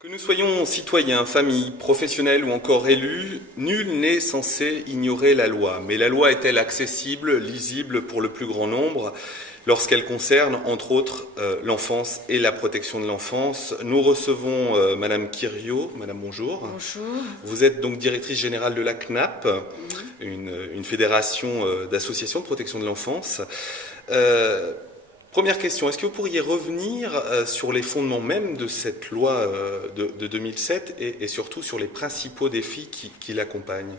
Que nous soyons citoyens, familles, professionnels ou encore élus, nul n'est censé ignorer la loi. Mais la loi est-elle accessible, lisible pour le plus grand nombre lorsqu'elle concerne, entre autres, l'enfance et la protection de l'enfance? Nous recevons Madame Quiriot. Madame, bonjour. Bonjour. Vous êtes donc directrice générale de la CNAP, une fédération d'associations de protection de l'enfance. Première question, est-ce que vous pourriez revenir sur les fondements même de cette loi de 2007 et surtout sur les principaux défis qui l'accompagnent?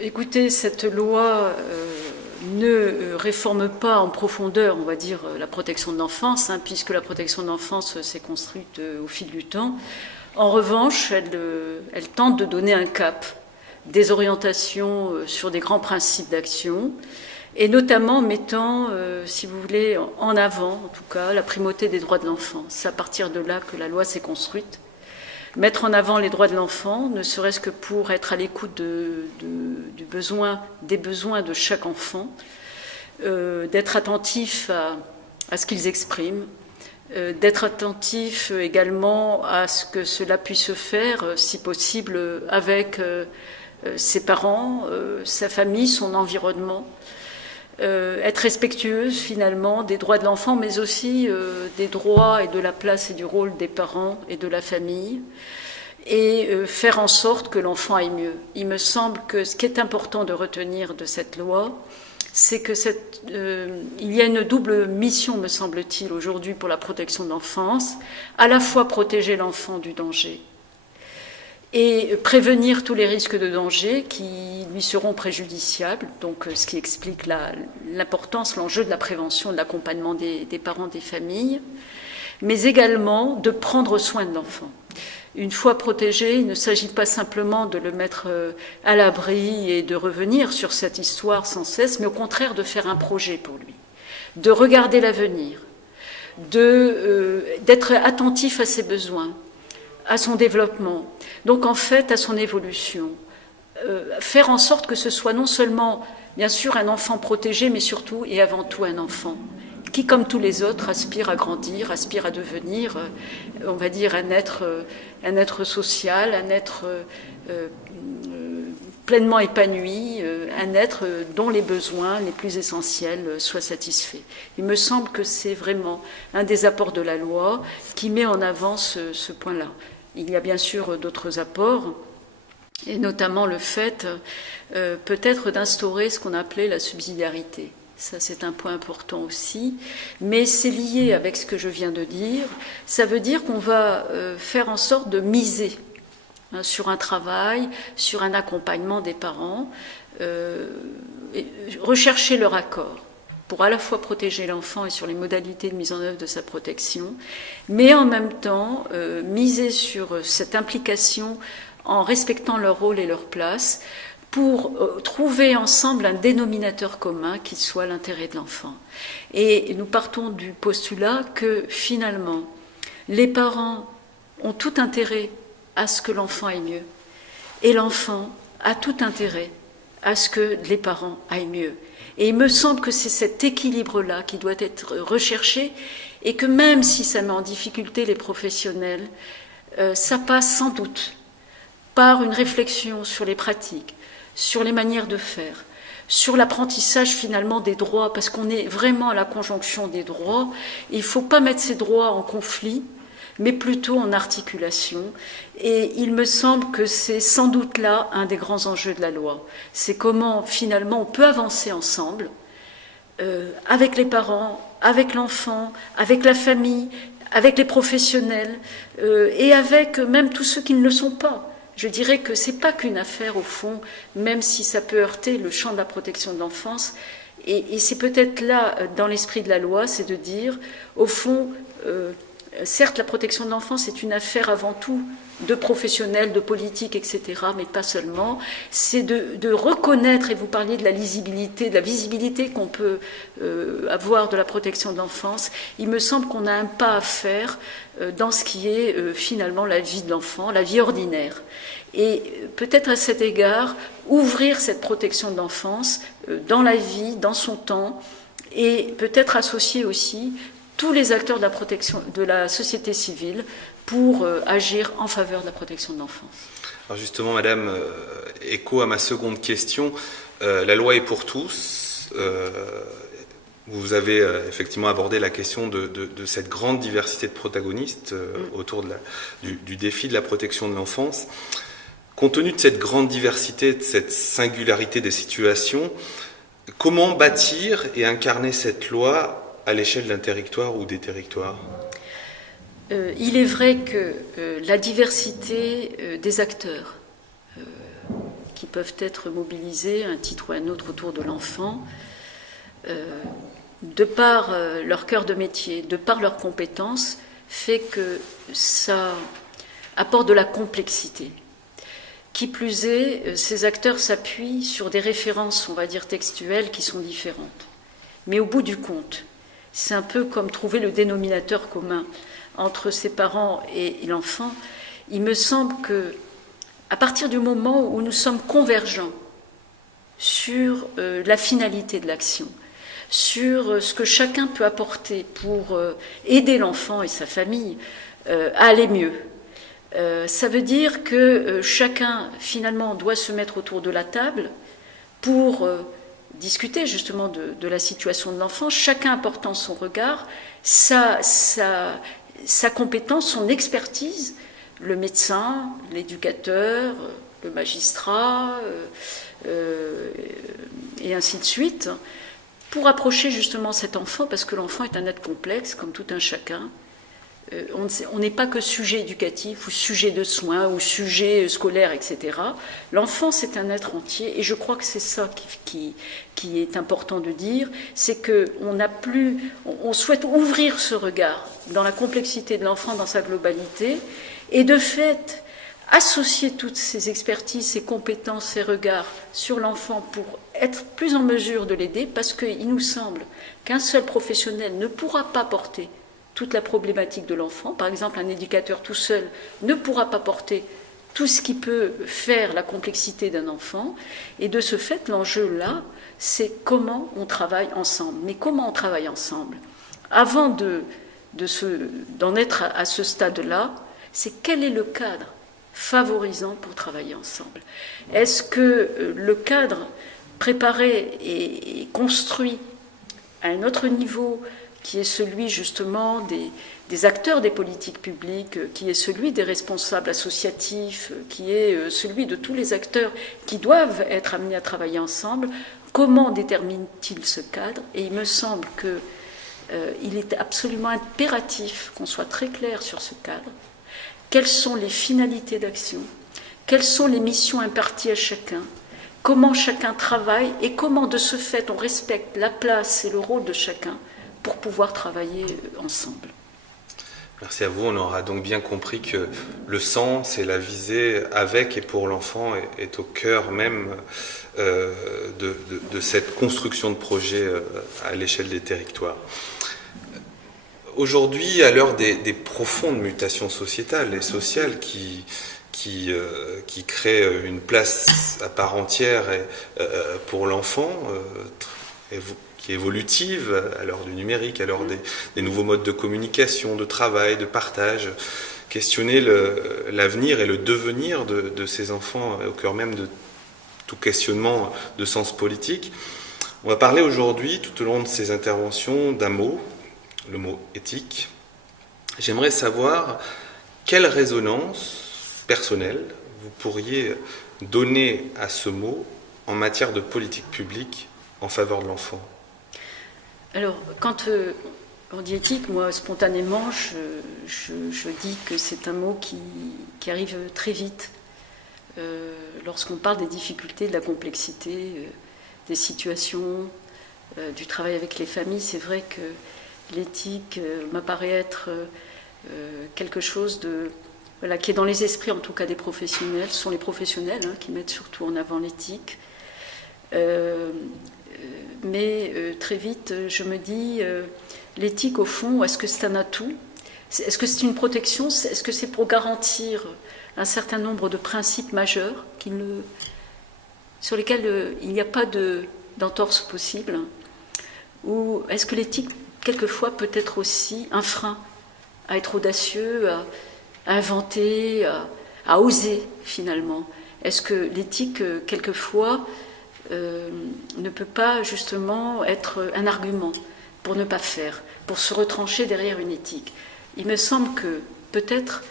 Écoutez, cette loi ne réforme pas en profondeur, on va dire, la protection de l'enfance, puisque la protection de l'enfance s'est construite au fil du temps. En revanche, elle tente de donner un cap, des orientations sur des grands principes d'action, et notamment mettant, si vous voulez, en avant, en tout cas, la primauté des droits de l'enfant. C'est à partir de là que la loi s'est construite. Mettre en avant les droits de l'enfant, ne serait-ce que pour être à l'écoute des besoins de chaque enfant, d'être attentif à ce qu'ils expriment, d'être attentif également à ce que cela puisse se faire, si possible, avec ses parents, sa famille, son environnement. Être respectueuse finalement des droits de l'enfant, mais aussi des droits et de la place et du rôle des parents et de la famille, et faire en sorte que l'enfant aille mieux. Il me semble que ce qui est important de retenir de cette loi, c'est que il y a une double mission, me semble-t-il, aujourd'hui pour la protection de l'enfance, à la fois protéger l'enfant du danger et prévenir tous les risques de danger qui lui seront préjudiciables, donc ce qui explique l'importance, l'enjeu de la prévention, de l'accompagnement des parents, des familles, mais également de prendre soin de l'enfant. Une fois protégé, il ne s'agit pas simplement de le mettre à l'abri et de revenir sur cette histoire sans cesse, mais au contraire de faire un projet pour lui, de regarder l'avenir, d'être attentif à ses besoins, à son développement, donc en fait à son évolution. Faire en sorte que ce soit non seulement, bien sûr, un enfant protégé, mais surtout et avant tout un enfant qui, comme tous les autres, aspire à grandir, aspire à devenir, on va dire, un être social, un être pleinement épanoui, un être dont les besoins les plus essentiels soient satisfaits. Il me semble que c'est vraiment un des apports de la loi qui met en avant ce point-là. Il y a bien sûr d'autres apports, et notamment le fait peut-être d'instaurer ce qu'on appelait la subsidiarité. Ça, c'est un point important aussi, mais c'est lié avec ce que je viens de dire. Ça veut dire qu'on va faire en sorte de miser sur un travail, sur un accompagnement des parents, rechercher leur accord pour à la fois protéger l'enfant et sur les modalités de mise en œuvre de sa protection, mais en même temps miser sur cette implication en respectant leur rôle et leur place pour trouver ensemble un dénominateur commun qui soit l'intérêt de l'enfant. Et nous partons du postulat que finalement, les parents ont tout intérêt à ce que l'enfant aille mieux, et l'enfant a tout intérêt à ce que les parents aillent mieux. Et il me semble que c'est cet équilibre-là qui doit être recherché, et que même si ça met en difficulté les professionnels, ça passe sans doute par une réflexion sur les pratiques, sur les manières de faire, sur l'apprentissage finalement des droits, parce qu'on est vraiment à la conjonction des droits. Il ne faut pas mettre ces droits en conflit, mais plutôt en articulation. Et il me semble que c'est sans doute là un des grands enjeux de la loi. C'est comment finalement on peut avancer ensemble, avec les parents, avec l'enfant, avec la famille, avec les professionnels, et avec même tous ceux qui ne le sont pas. Je dirais que ce n'est pas qu'une affaire, au fond, même si ça peut heurter le champ de la protection de l'enfance. Et c'est peut-être là, dans l'esprit de la loi, c'est de dire, au fond, certes, la protection de l'enfance est une affaire avant tout de professionnels, de politiques, etc., mais pas seulement. C'est de reconnaître, et vous parliez de la lisibilité, de la visibilité qu'on peut avoir de la protection de l'enfance. Il me semble qu'on a un pas à faire dans ce qui est finalement la vie de l'enfant, la vie ordinaire. Et peut-être à cet égard, ouvrir cette protection de l'enfance dans la vie, dans son temps, et peut-être associer aussi tous les acteurs de la protection de la société civile pour agir en faveur de la protection de l'enfance. Alors justement, Madame, écho à ma seconde question, la loi est pour tous. Vous avez effectivement abordé la question de cette grande diversité de protagonistes autour du défi de la protection de l'enfance. Compte tenu de cette grande diversité, de cette singularité des situations, comment bâtir et incarner cette loi à l'échelle d'un territoire ou des territoires ? Il est vrai que la diversité des acteurs qui peuvent être mobilisés à un titre ou à un autre autour de l'enfant, de par leur cœur de métier, de par leurs compétences, fait que ça apporte de la complexité. Qui plus est, ces acteurs s'appuient sur des références, on va dire, textuelles qui sont différentes. Mais au bout du compte, c'est un peu comme trouver le dénominateur commun entre ses parents et l'enfant. Il me semble que, à partir du moment où nous sommes convergents sur la finalité de l'action, sur ce que chacun peut apporter pour aider l'enfant et sa famille à aller mieux, ça veut dire que chacun, finalement, doit se mettre autour de la table pour discuter justement de la situation de l'enfant, chacun apportant son regard, sa compétence, son expertise, le médecin, l'éducateur, le magistrat, et ainsi de suite, pour approcher justement cet enfant, parce que l'enfant est un être complexe, comme tout un chacun. On n'est pas que sujet éducatif ou sujet de soins ou sujet scolaire, etc. L'enfant, c'est un être entier, et je crois que c'est ça qui est important de dire, c'est qu'on souhaite ouvrir ce regard dans la complexité de l'enfant, dans sa globalité, et de fait associer toutes ces expertises, ces compétences, ces regards sur l'enfant pour être plus en mesure de l'aider, parce qu'il nous semble qu'un seul professionnel ne pourra pas porter toute la problématique de l'enfant. Par exemple, un éducateur tout seul ne pourra pas porter tout ce qui peut faire la complexité d'un enfant. Et de ce fait, l'enjeu là, c'est comment on travaille ensemble. Mais comment on travaille ensemble ? Avant d'en être à ce stade-là, c'est quel est le cadre favorisant pour travailler ensemble ? Est-ce que le cadre préparé et construit à un autre niveau, qui est celui justement des acteurs des politiques publiques, qui est celui des responsables associatifs, qui est celui de tous les acteurs qui doivent être amenés à travailler ensemble, comment détermine-t-il ce cadre ? Et il me semble qu'il est absolument impératif qu'on soit très clair sur ce cadre. Quelles sont les finalités d'action ? Quelles sont les missions imparties à chacun ? Comment chacun travaille et comment de ce fait on respecte la place et le rôle de chacun pour pouvoir travailler ensemble. Merci à vous. On aura donc bien compris que le sens et la visée avec et pour l'enfant est au cœur même de cette construction de projet à l'échelle des territoires. Aujourd'hui, à l'heure des profondes mutations sociétales et sociales qui créent une place à part entière pour l'enfant, qui est évolutive à l'heure du numérique, à l'heure des nouveaux modes de communication, de travail, de partage, questionner l'avenir et le devenir de ces enfants au cœur même de tout questionnement de sens politique. On va parler aujourd'hui, tout au long de ces interventions, d'un mot, le mot éthique. J'aimerais savoir quelle résonance personnelle vous pourriez donner à ce mot en matière de politique publique en faveur de l'enfant. Alors, quand on dit éthique, moi, spontanément, je dis que c'est un mot qui arrive très vite lorsqu'on parle des difficultés, de la complexité, des situations, du travail avec les familles. C'est vrai que l'éthique m'apparaît être quelque chose qui est dans les esprits, en tout cas, des professionnels. Ce sont les professionnels qui mettent surtout en avant l'éthique. Mais très vite, je me dis, l'éthique, au fond, est-ce que c'est un atout ? Est-ce que c'est une protection ? Est-ce que c'est pour garantir un certain nombre de principes majeurs sur lesquels il n'y a pas d'entorse possible ? Ou est-ce que l'éthique, quelquefois, peut être aussi un frein à être audacieux, inventer, à oser finalement. Est-ce que l'éthique, quelquefois, ne peut pas justement être un argument pour ne pas faire, pour se retrancher derrière une éthique? Il me semble que peut-être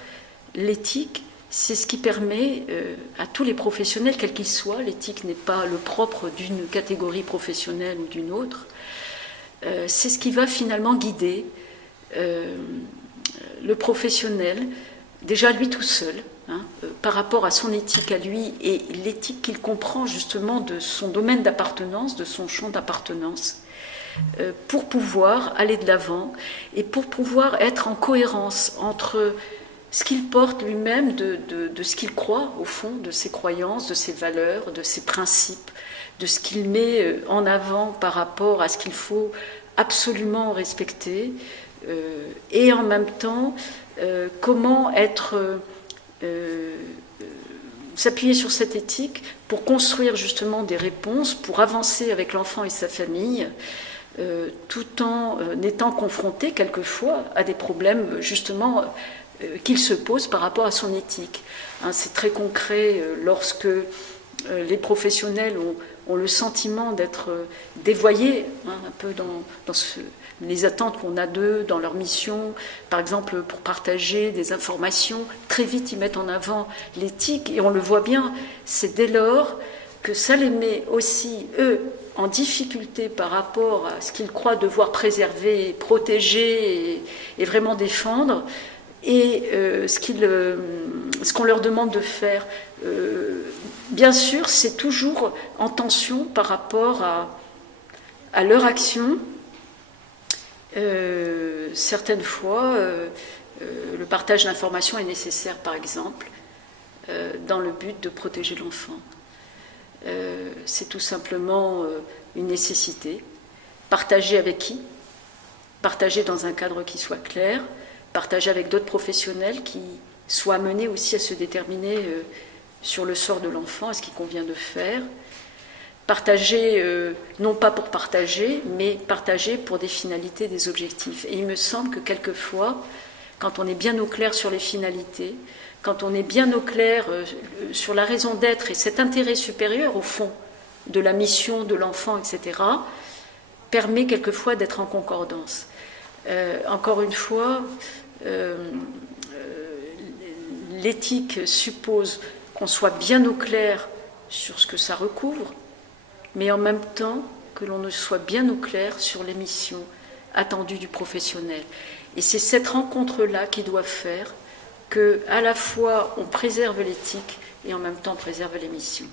l'éthique, c'est ce qui permet à tous les professionnels, quels qu'ils soient, l'éthique n'est pas le propre d'une catégorie professionnelle ou d'une autre, c'est ce qui va finalement guider le professionnel, déjà lui tout seul, par rapport à son éthique à lui et l'éthique qu'il comprend justement de son domaine d'appartenance, de son champ d'appartenance, pour pouvoir aller de l'avant et pour pouvoir être en cohérence entre ce qu'il porte lui-même de ce qu'il croit au fond, de ses croyances, de ses valeurs, de ses principes, de ce qu'il met en avant par rapport à ce qu'il faut absolument respecter, et en même temps comment s'appuyer sur cette éthique pour construire justement des réponses, pour avancer avec l'enfant et sa famille, tout en étant confronté quelquefois à des problèmes justement qu'il se pose par rapport à son éthique. C'est très concret lorsque les professionnels ont le sentiment d'être dévoyés, un peu dans les attentes qu'on a d'eux, dans leur mission, par exemple pour partager des informations, très vite ils mettent en avant l'éthique, et on le voit bien, c'est dès lors que ça les met aussi, eux, en difficulté par rapport à ce qu'ils croient devoir préserver, protéger et vraiment défendre, et ce qu'on leur demande de faire. Bien sûr, c'est toujours en tension par rapport à leur action. Certaines fois, le partage d'informations est nécessaire, par exemple, dans le but de protéger l'enfant. C'est tout simplement une nécessité. Partager avec qui? Partager dans un cadre qui soit clair, partager avec d'autres professionnels qui soient amenés aussi à se déterminer sur le sort de l'enfant, à ce qu'il convient de faire. Partager, non pas pour partager, mais partager pour des finalités, des objectifs. Et il me semble que quelquefois, quand on est bien au clair sur les finalités, quand on est bien au clair sur la raison d'être et cet intérêt supérieur, au fond, de la mission de l'enfant, etc., permet quelquefois d'être en concordance. Encore une fois, l'éthique suppose qu'on soit bien au clair sur ce que ça recouvre, mais en même temps que l'on ne soit bien au clair sur les missions attendues du professionnel. Et c'est cette rencontre-là qui doit faire qu'à la fois on préserve l'éthique et en même temps on préserve les missions.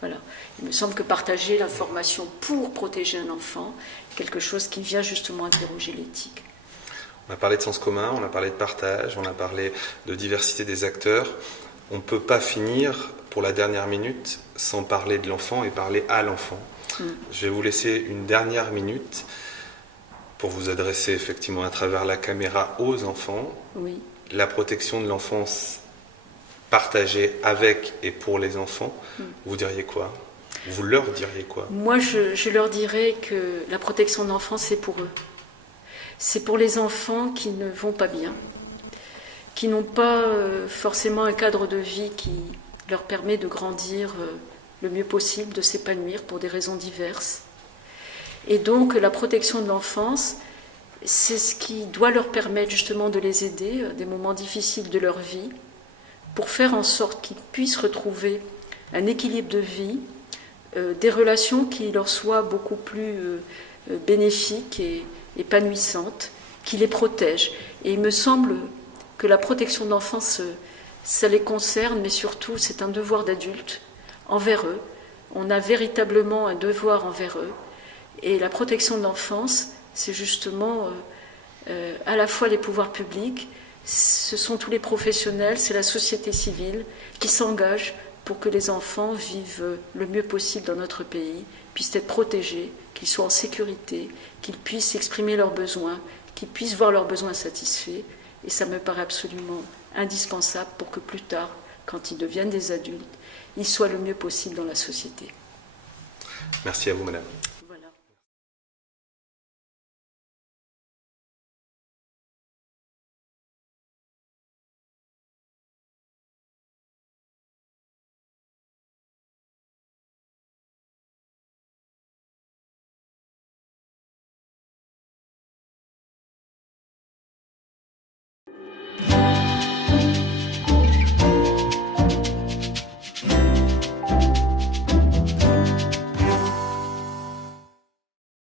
Voilà. Il me semble que partager l'information pour protéger un enfant, quelque chose qui vient justement interroger l'éthique. On a parlé de sens commun, on a parlé de partage, on a parlé de diversité des acteurs. On ne peut pas finir, pour la dernière minute, sans parler de l'enfant et parler à l'enfant. Je vais vous laisser une dernière minute pour vous adresser effectivement à travers la caméra aux enfants. Oui. La protection de l'enfance partagée avec et pour les enfants, vous diriez quoi? Vous leur diriez quoi? Moi, je leur dirais que la protection de l'enfance, c'est pour eux. C'est pour les enfants qui ne vont pas bien, qui n'ont pas forcément un cadre de vie qui leur permet de grandir le mieux possible, de s'épanouir pour des raisons diverses. Et donc la protection de l'enfance, c'est ce qui doit leur permettre justement de les aider à des moments difficiles de leur vie, pour faire en sorte qu'ils puissent retrouver un équilibre de vie, des relations qui leur soient beaucoup plus bénéfiques et épanouissantes, qui les protègent. Et il me semble que la protection de l'enfance, ça les concerne, mais surtout c'est un devoir d'adulte envers eux. On a véritablement un devoir envers eux. Et la protection de l'enfance, c'est justement à la fois les pouvoirs publics, ce sont tous les professionnels, c'est la société civile qui s'engage pour que les enfants vivent le mieux possible dans notre pays, puissent être protégés, qu'ils soient en sécurité, qu'ils puissent exprimer leurs besoins, qu'ils puissent voir leurs besoins satisfaits. Et ça me paraît absolument indispensable pour que plus tard, quand ils deviennent des adultes, ils soient le mieux possible dans la société. Merci à vous, madame.